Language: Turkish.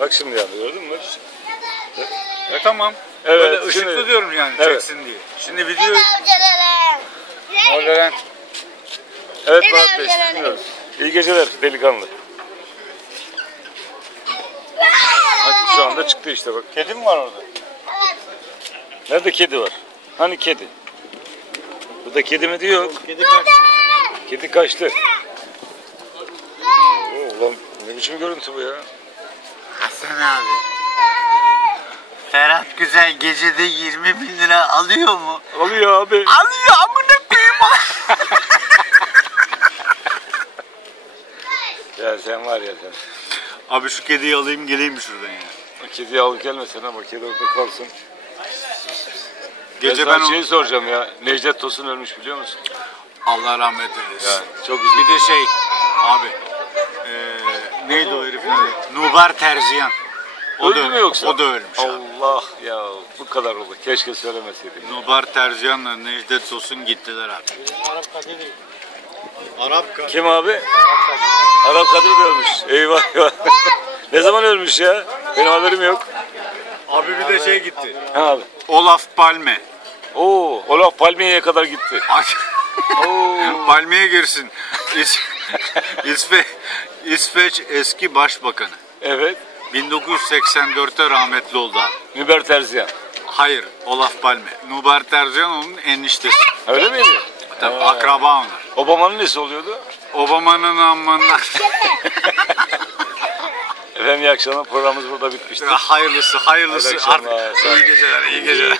Bak şimdi yani gördün mü? E tamam. Evet, Böyle ışıklı şimdi- diyorum yani Evet. çeksin diye. Şimdi video Orada Evet Murat Bey dinliyoruz. İyi geceler delikanlı. Bak şu anda çıktı işte bak. Kedi mi var orada? Nerede kedi var? Hani kedi? Burada kedi mi diyor? Kedi kaçtı. Kedi kaçtı. Oo, ulan ne biçim görüntü bu ya? Hasan abi. Ferhat Güzel gecede 20 bin lira alıyor mu? Alıyor abi. Alıyor amına koyayım. Ya sen var ya sen. Abi şu kediyi alayım geleyim şuradan ya. O kediyi alıp gelmesen ama kedi orada kalsın. Gece ben, ben sana şeyi soracağım ya. Necdet Tosun ölmüş biliyor musun? Allah rahmet eylesin. Ya çok Bir üzüldüm. de şey abi. Neydi o herifin adı? Nubar Terziyan. O Öldü da, mü yoksa? O da ölmüş abi. Allah ya bu kadar oldu. Keşke söylemeseydim. Nubar Terziyan'la Necdet Sosun gittiler abi. Arap Kadir. Kim abi? Arap Kadir de ölmüş. Eyvah eyvah. ne zaman ölmüş ya? Benim haberim yok. Abi bir de şey gitti. Ha abi. Olaf Palme. Oo, Olaf Palmiye'ye kadar gitti. Oo. Palmiye girsin. İs İsve İsveç eski başbakanı. Evet. 1984'te rahmetli oldu abi. Nüber Terziyan. Hayır, Olaf Palme. Nubar Terziyan onun eniştesi. Öyle miydi? Tabii Ha. akraba onlar. Obama'nın nesi oluyordu? Obama'nın ammanına. Efendim iyi akşamlar. Programımız burada bitmiştir. hayırlısı, hayırlısı. Hayırlı akşamlar, Artık sağ geceler, iyi geceler.